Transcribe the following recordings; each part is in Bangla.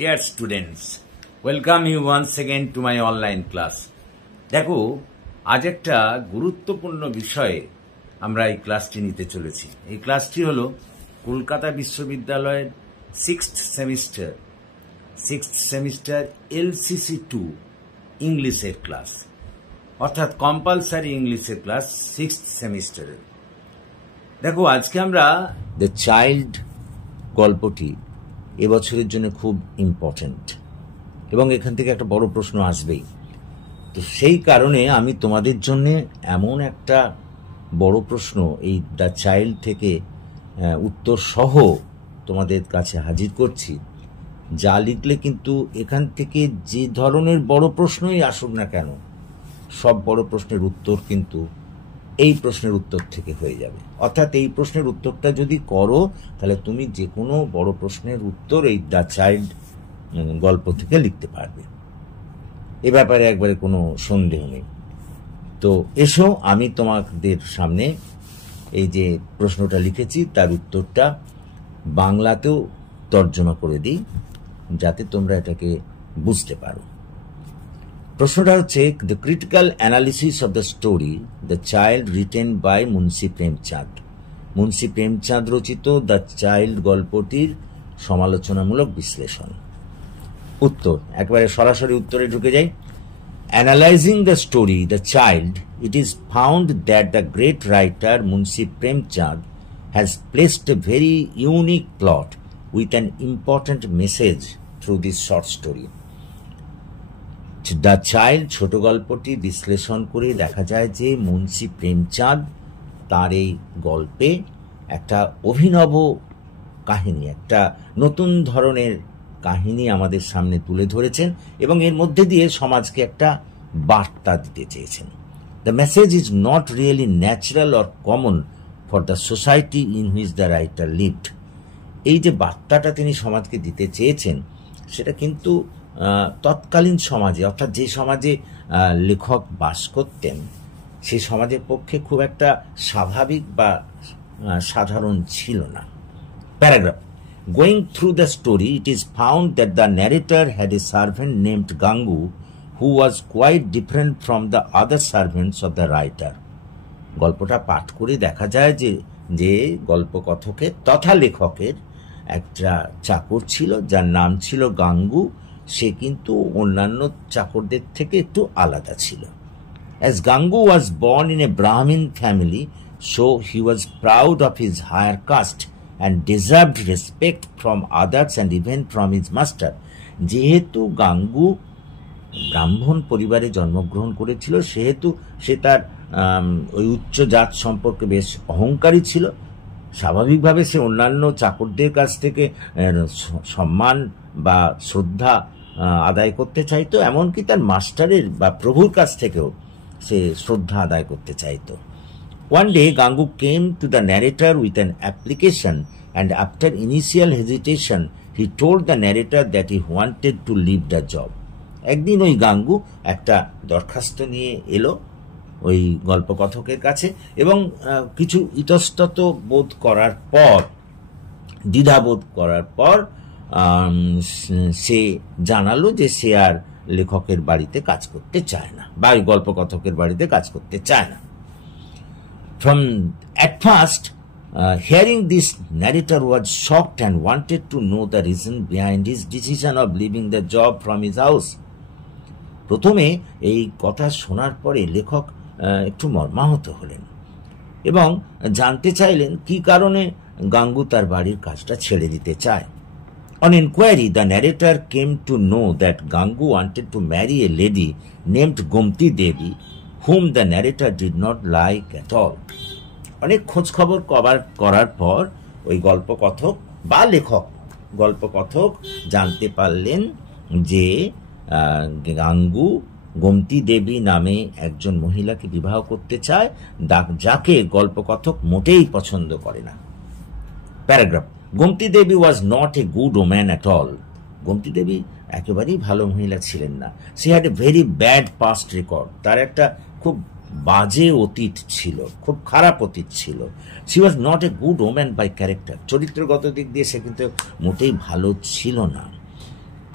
Dear students, welcome you once again to my online class. দেখো, আজ একটা গুরুত্বপূর্ণ বিষয়ে আমরা এই ক্লাসটি নিতে চলেছি। এই ক্লাসটি হলো কলকাতা বিশ্ববিদ্যালয়ের সিক্সথ সেমিস্টার LCC 2 ইংলিশের ক্লাস, অর্থাৎ কম্পালসারি ইংলিশের ক্লাস সিক্সথ সেমিস্টারের। দেখো, আজকে আমরা দ্য চাইল্ড গল্পটি এবছরের জন্য খুব ইম্পর্ট্যান্ট এবং এখান থেকে একটা বড় প্রশ্ন আসবেই। তো সেই কারণে আমি তোমাদের জন্য এমন একটা বড় প্রশ্ন এই দ্য চাইল্ড থেকে উত্তর সহ তোমাদের কাছে হাজির করছি, যা লিখলে কিন্তু এখান থেকে যে ধরনের বড় প্রশ্নই আসুক না কেন, সব বড় প্রশ্নের উত্তর কিন্তু এই প্রশ্নের উত্তর থেকে হয়ে যাবে। অর্থাৎ এই প্রশ্নের উত্তরটা যদি করো তাহলে তুমি যে কোনো বড় প্রশ্নের উত্তর এই দ্য চাইল্ড গল্প থেকে লিখতে পারবে, এ ব্যাপারে একবারে কোনো সন্দেহ নেই। তো এসো, আমি তোমাদের সামনে এই যে প্রশ্নটা লিখেছি তার উত্তরটা বাংলাতেও তর্জমা করে দিই, যাতে তোমরা এটাকে বুঝতে পারো। প্রশ্নটা হচ্ছে, the critical analysis of the story the child written by Munshi Premchand. Munshi Premchand রচিত দ্য চাইল্ড গল্পটির সমালোচনামূলক বিশ্লেষণ। উত্তর, একবারে সরাসরি উত্তরে ঢুকে যাই। Analysing the story the child, it is found that the great writer Munshi Premchand has placed a very unique plot with an important message through this short story. The child ছোট গল্পটি বিশ্লেষণ করে দেখা যায় যে মুন্সি প্রেমচাঁদ তার এই গল্পে একটা অভিনব কাহিনী, একটা নতুন ধরনের কাহিনী আমাদের সামনে তুলে ধরেছেন এবং এর মধ্যে দিয়ে সমাজকে একটা বার্তা দিতে চেয়েছেন। The message is not really natural or common for the society in which the writer lived. এই যে বার্তাটা তিনি সমাজকে দিতে চেয়েছেন সেটা কিন্তু তৎকালীন সমাজে, অর্থাৎ যে সমাজে লেখক বাস করতেন সেই সমাজের পক্ষে খুব একটা স্বাভাবিক বা সাধারণ ছিল না। Paragraph, going through the story it is found that the narrator had a servant named Gangu who was quite different from the other servants of the writer. গল্পটা পাঠ করে দেখা যায় যে গল্পকথকের তথা লেখকের একটা চাকর ছিল যার নাম ছিল গাঙ্গু। সে কিন্তু অন্যান্য চাকরদের থেকে একটু আলাদা ছিল। As Gangu was born in a Brahmin family, so he was proud of his higher caste and deserved respect from others and even from his master. যেহেতু গাঙ্গু ব্রাহ্মণ পরিবারে জন্মগ্রহণ করেছিল সেহেতু সে তার ওই উচ্চ জাত সম্পর্কে বেশ অহংকারী ছিল। স্বাভাবিকভাবে সে অন্যান্য চাকরদের কাছ থেকে সম্মান বা শ্রদ্ধা আদায় করতে চাইতো, এমনকি তার মাস্টারের বা প্রভুর কাছ থেকেও সে শ্রদ্ধা আদায় করতে চাইতো। One day, Gangu came to the narrator with an application, and after initial hesitation, he told the narrator that he wanted to leave the job. একদিন ওই গাঙ্গু একটা দরখাস্ত নিয়ে এলো ওই গল্পকথকের কাছে এবং কিছু ইতস্তত বোধ করার পর, দ্বিধাবোধ করার পর সে জানালো যে সে আর লেখকের বাড়িতে কাজ করতে চায় না বা ওই গল্পকথকের বাড়িতে কাজ করতে চায় না। At first, hearing this, narrator was shocked and wanted to know the reason behind his decision of leaving the job from his house. প্রথমে এই কথা শোনার পরে লেখক একটু মর্মাহত হলেন এবং জানতে চাইলেন কি কারণে গাঙ্গু তার বাড়ির কাজটা ছেড়ে দিতে চায়। On inquiry, the narrator came to know that Gangu wanted to marry a lady named Gomti Devi, whom the narrator did not like at all. অনেক খোঁজ খবর করার পর ওই গল্পকথক বা লেখক গল্পকথক জানতে পারলেন যে গাঙ্গু গোমতী দেবী নামে একজন মহিলাকে বিবাহ করতে চায়, যাকে গল্পকথক মোটেই পছন্দ করে না। Paragraph, Gomti Devi was not a good woman at all. Gomti Devi একেবারেই ভালো মহিলা ছিলেন না। She had a very bad past record. তার একটা খুব বাজে অতীত ছিল, খুব খারাপ অতীত ছিল। She was not a good woman by character. চরিত্রগত দিক দিয়ে সে কিন্তু মোটেই ভালো ছিল না।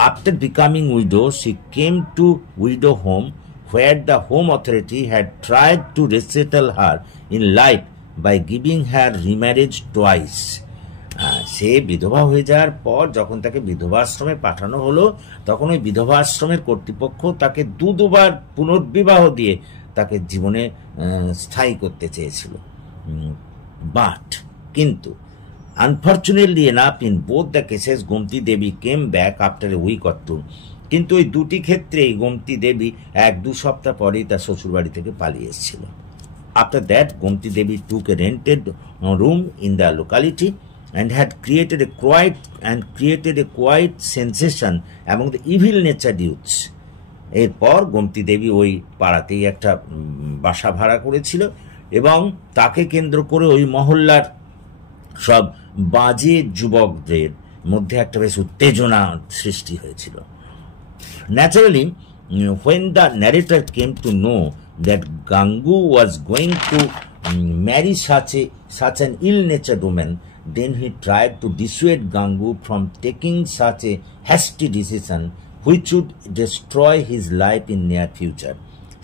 After becoming widow, she came to widow home where the home authority had tried to resettle her in life by giving her remarriage twice. সে বিধবা হয়ে যাওয়ার পর যখন তাকে বিধবা আশ্রমে পাঠানো হলো, তখন ওই বিধবা আশ্রমের কর্তৃপক্ষ তাকে দুবার পুনর্বিবাহ দিয়ে তাকে জীবনে স্থায়ী করতে চেয়েছিল। বাট কিন্তু unfortunately enough in both the cases Gomti Devi came back after a week or two. কিন্তু ওই দুটি ক্ষেত্রেই গোমতী দেবী 1-2 সপ্তাহ পরেই তার শ্বশুরবাড়ি থেকে পালিয়ে এসেছিল। After that Gomti Devi took a rented room in the locality and had created a quiet sensation among the evil natured youths. এরপর গোমতী দেবী ওই পাড়াতেই একটা বাসা ভাড়া করেছিল এবং তাকে কেন্দ্র করে ওই মহল্লার সব বাজে যুবকদের মধ্যে একটা বেশ উত্তেজনা সৃষ্টি হয়েছিল। Naturally, when the narrator came to know that Gangu was going to marry such an ill-natured woman, then he tried to dissuade Gangu from taking such a hasty decision which would destroy his life in near future.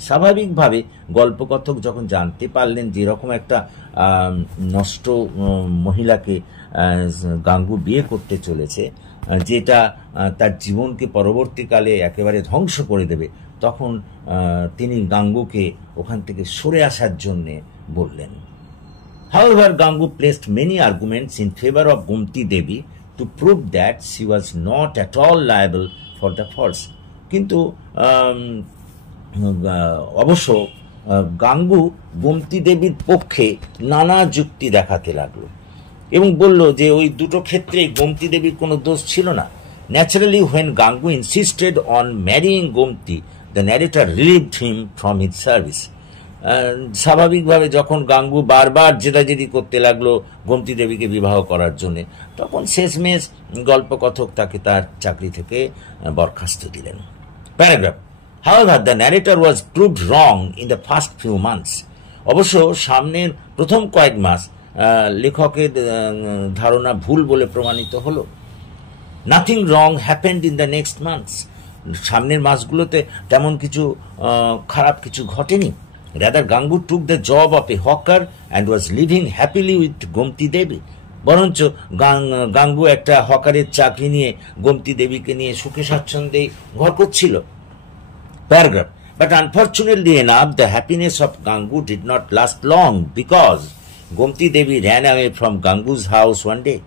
স্বাভাবিকভাবে গল্পকথক যখন জানতে পারলেন যে এরকম একটা নষ্ট মহিলাকে গাঙ্গু বিয়ে করতে চলেছে, যেটা তার জীবনকে পরবর্তীকালে একেবারে ধ্বংস করে দেবে, তখন তিনি গাঙ্গুকে ওখান থেকে সরে আসার জন্যে বললেন। However, Gangu placed many arguments in favor of Gomti Devi to prove that she was not at all liable for the faults. কিন্তু অবশ্য গাঙ্গু গোমতী দেবীর পক্ষে নানা যুক্তি দেখাতে লাগলো এবং বলল যে ওই দুটো ক্ষেত্রে গোমতী দেবীর কোনো দোষ ছিল না। Naturally, when Gangu insisted on marrying Gomti, the narrator relieved him from his service. স্বাভাবিকভাবে যখন গাঙ্গু বারবার জেদাজেদি করতে লাগলো গোমতী দেবীকে বিবাহ করার জন্য, তখন শেষমেশ গল্পকথক তাকে তার চাকরি থেকে বরখাস্ত দিলেন। Paragraph. However, the narrator was proved wrong in the first few months. অবশ্য সামনের প্রথম কয়েক মাস লেখকের ধারণা ভুল বলে প্রমাণিত হলো। Nothing wrong happened in the next months. সামনের মাসগুলোতে তেমন কিছু খারাপ কিছু ঘটেনি। Rather, Gangu took the job of a hawker and was living happily with Gomti Devi. বরঞ্চ গাঙ্গু একটা হকারের চাকরি নিয়ে গোমতী দেবীকে নিয়ে সুখে স্বাচ্ছন্দ্যে ঘর করছিল। Paragraph. But unfortunately enough, the happiness of Gangu did not last long because Gomti Devi ran away from Gangu's house one day.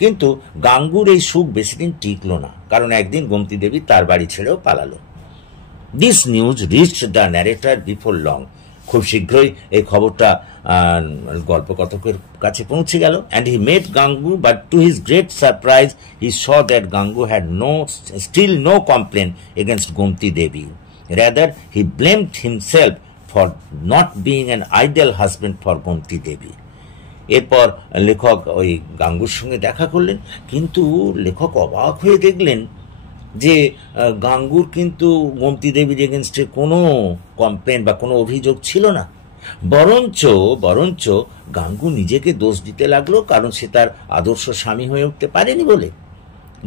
কিন্তু গাঙ্গুর এই সুখ বেশি দিন টিকলো না, কারণ একদিন গোমতী দেবী তার বাড়ি ছেড়েও পালালো। This news reached the narrator before long. খুব শীঘ্রই এই খবরটা গল্পকথকের কাছে পৌঁছে গেল। And he met Gangu, but to his great surprise, he saw that Gangu had still no complaint against Gomti Devi. Rather, he blamed himself for not being an ideal husband for Gomti Devi. এরপর লেখক ওই গাঙ্গুর সঙ্গে দেখা করলেন, কিন্তু লেখক অবাক হয়ে দেখলেন যে গাঙ্গুর কিন্তু গোমতী দেবীর এগেনস্টে কোনো কমপ্লেন বা কোনো অভিযোগ ছিল না। বরঞ্চ গাঙ্গু নিজেকে দোষ দিতে লাগলো, কারণ সে তার আদর্শ স্বামী হয়ে উঠতে পারেনি বলে।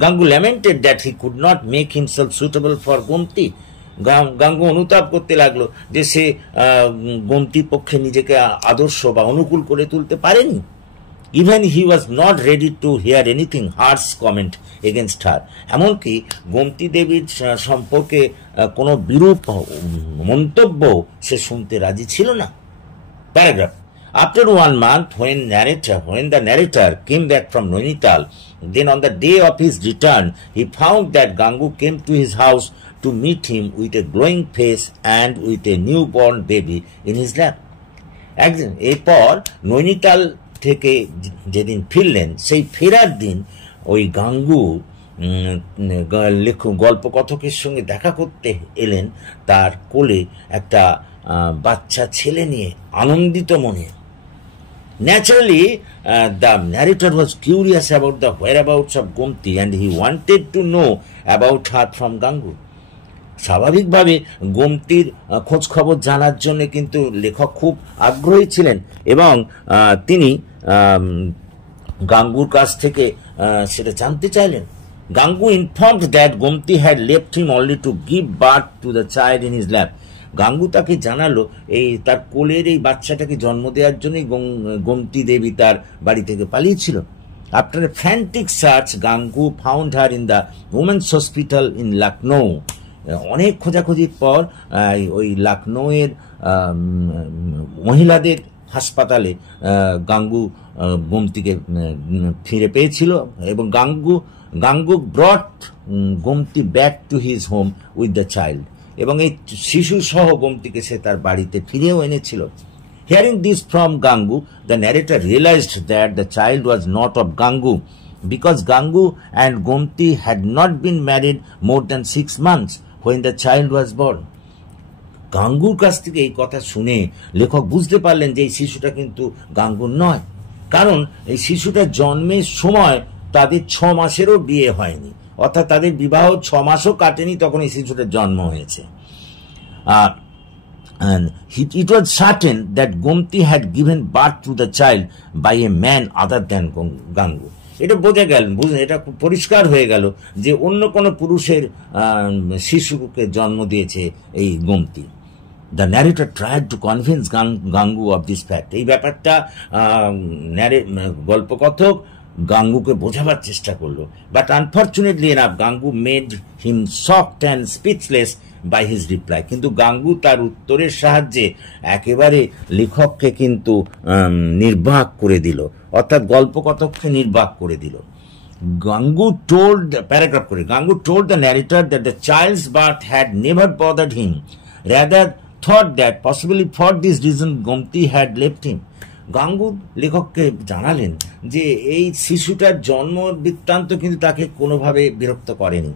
Gangu lamented that he could not make himself suitable for Gomti. Gangu অনুতাপ করতে লাগলো যে সে গোমতীর পক্ষে নিজেকে আদর্শ বা অনুকূল করে তুলতে পারেনি। Even he was not ready to hear anything harsh comment against her. এমনকি গোমতী দেবীর সম্পর্কে কোনো বিরূপ মন্তব্য সে শুনতে রাজি ছিল না। Paragraph. After 1 month, when the narrator came back from Nainital, then on the day of his return, he found that Gangu came to his house to meet him with a glowing face and with a newborn baby in his lap. এরপর নৈনিতাল থেকে যেদিন ফিরলেন, সেই ফেরার দিন ওই গাঙ্গু গল্পকথকের সঙ্গে দেখা করতে এলেন তার কোলে একটা বাচ্চা ছেলে নিয়ে আনন্দিত মনে। Naturally, the narrator was curious about the whereabouts of Gomti and he wanted to know about her from Gangu. স্বাভাবিকভাবে গোমতীর খোঁজ খবর জানার জন্য কিন্তু লেখক খুব আগ্রহী ছিলেন এবং তিনি গাঙ্গুর কাছ থেকে সেটা জানতে চাইলেন। Gangu informed that Gomti had left him only to give birth to the child in his lap. গাঙ্গু তাকে জানালো এই তার কোলের এই বাচ্চাটাকে জন্ম দেওয়ার জন্যই গোমতী দেবী তার বাড়ি থেকে পালিয়েছিল। After a frantic search Gangu found her in the women's hospital in Lucknow. অনেক খোঁজাখুঁজির পর ওই লখনৌয়ের মহিলাদের হাসপাতালে গাঙ্গু গোমতীকে ফিরে পেয়েছিল এবং Gangu brought Gomti back to his home with the child, এবং এই শিশু সহ গোমতীকে সে তার বাড়িতে ফিরেও এনেছিল। Hearing this from Gangu, the narrator realized that the child was not of Gangu, because Gangu and Gomti had not been married more than 6 months when the child was born. গাঙ্গুর কাছ থেকে এই কথা শুনে লেখক বুঝতে পারলেন যে এই শিশুটা কিন্তু গাঙ্গুর নয়, কারণ এই শিশুটার জন্মের সময় তাদের 6 মাসেরও বিয়ে হয়নি, অর্থাৎ তাদের বিবাহ 6 মাসও কাটেনি তখন এই শিশুটার জন্ম হয়েছে। And it was certain that Gomti had given birth to the child by a man other than Gangu. এটা বোঝা গেল, এটা পরিষ্কার হয়ে গেল যে অন্য কোন পুরুষের শিশুকে জন্ম দিয়েছে এই Gomti. The narrator tried to convince Gangu of this fact. এই ব্যাপারটা গল্পকথক গাঙ্গুকে বোঝাবার চেষ্টা করলো, but unfortunately enough Gangu made him shocked and speechless by his reply. কিন্তু গাঙ্গু তার উত্তরের সাহায্যে একেবারে লেখককে কিন্তু নির্বাক করে দিল, অর্থাৎ গল্পকথককে নির্বাক করে দিল। Gangu told the narrator that the child's birth had never bothered him, rather thought that possibly for this reason Gomti had left him. গাঙ্গু লেখককে জানালেন যে এই শিশুটার জন্ম বৃত্তান্ত কিন্তু তাকে কোনোভাবে বিরক্ত করেনি,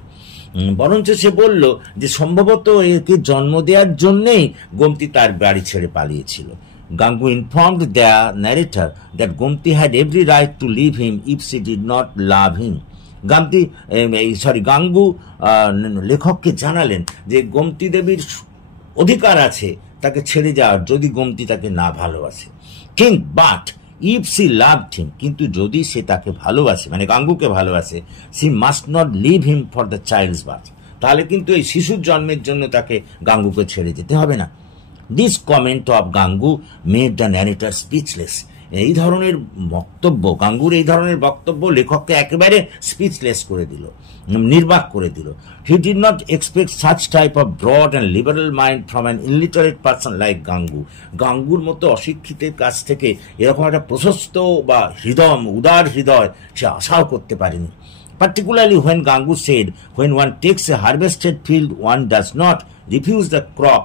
বরঞ্চ সে বলল যে সম্ভবত একে জন্ম দেওয়ার জন্যেই গোমতী তার বাড়ি ছেড়ে পালিয়েছিল। Gangu informed the narrator that Gomti had every right to leave him if she did not love him. গাঙ্গু লেখককে জানালেন যে গোমতী দেবীর অধিকার আছে তাকে ছেড়ে যাওয়ার যদি গোমতী তাকে না ভালোবাসে। But if she loved him, কিন্তু যদি সে তাকে ভালোবাসে মানে গাঙ্গুকে ভালোবাসে, she must not leave him for the child's birth, তাহলে কিন্তু এই শিশুর জন্মের জন্য তাকে গাঙ্গুকে ছেড়ে যেতে হবে না। This comment of Gangu made the narrator speechless. এই ধরনের বক্তব্য, গাঙ্গুর এই ধরনের বক্তব্য লেখককে একেবারে স্পিচলেস করে দিল, নির্বাক করে দিল। He did not expect such type of broad and liberal mind from an illiterate person like Gangu. গাঙ্গুর মতো অশিক্ষিতের কাছ থেকে এরকম একটা প্রশস্ত বা উদার হৃদয় সে আশাও করতে পারেনি। Particularly when Gangu said, when one takes a harvested field, one does not refuse the crop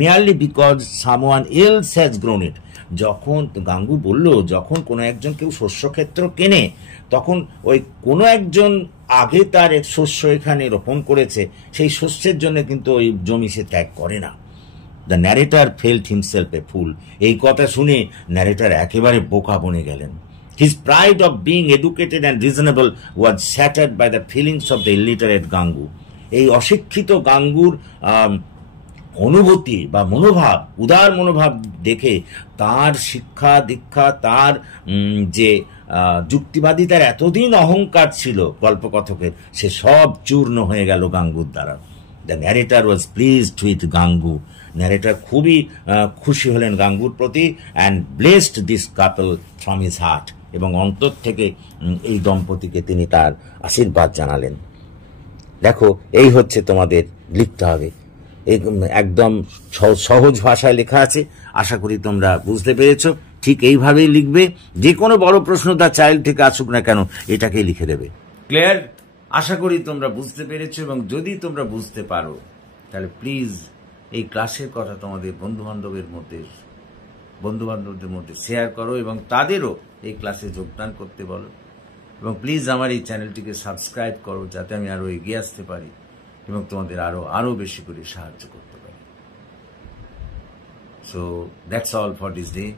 merely because someone else has grown it. যখন গাঙ্গু বলল যখন কোনো একজন কেউ শস্যক্ষেত্র কেনে তখন ওই কোনো একজন আগে তার এক শস্য এখানে রোপণ করেছে সেই শস্যের জন্য কিন্তু ওই জমি সে ত্যাগ করে না। The narrator felt himself a fool. এই কথা শুনে ন্যারেটার একেবারে বোকা বনে গেলেন। His pride of being educated and reasonable was shattered by the feelings of the illiterate Gangu. এই অশিক্ষিত গাঙ্গুর অনুভূতি বা মনোভাব, উদার মনোভাব দেখে তার শিক্ষা দীক্ষা, তার যে যুক্তিবাদিতার এতদিন অহংকার ছিল গল্পকথকের, সে সব চূর্ণ হয়ে গেল গাঙ্গুর দ্বারা। The narrator was pleased with Gangu. Narrator খুবই খুশি হলেন গাঙ্গুর প্রতি, and blessed this couple from his heart, এবং অন্তর থেকে এই দম্পতিকে তিনি তার আশীর্বাদ জানালেন। দেখো, এই হচ্ছে তোমাদের লিখতে হবে, একদম সহজ ভাষায় লেখা আছে। আশা করি তোমরা বুঝতে পেরেছ। ঠিক এইভাবেই লিখবে, যে কোনো বড় প্রশ্ন তার চাইল্ড থেকে আসুক না কেন এটাকেই লিখে দেবে। ক্লিয়ার? আশা করি তোমরা বুঝতে পেরেছ, এবং যদি তোমরা বুঝতে পারো তাহলে প্লিজ এই ক্লাসের কথা তোমাদের বন্ধুবান্ধবদের মধ্যে শেয়ার করো এবং তাদেরও এই ক্লাসে যোগদান করতে বলো, এবং প্লিজ আমার এই চ্যানেলটিকে সাবস্ক্রাইব করো যাতে আমি আরো এগিয়ে আসতে পারি এবং তোমাদের আরো বেশি করে সাহায্য করতে পারি। So that's all for this day.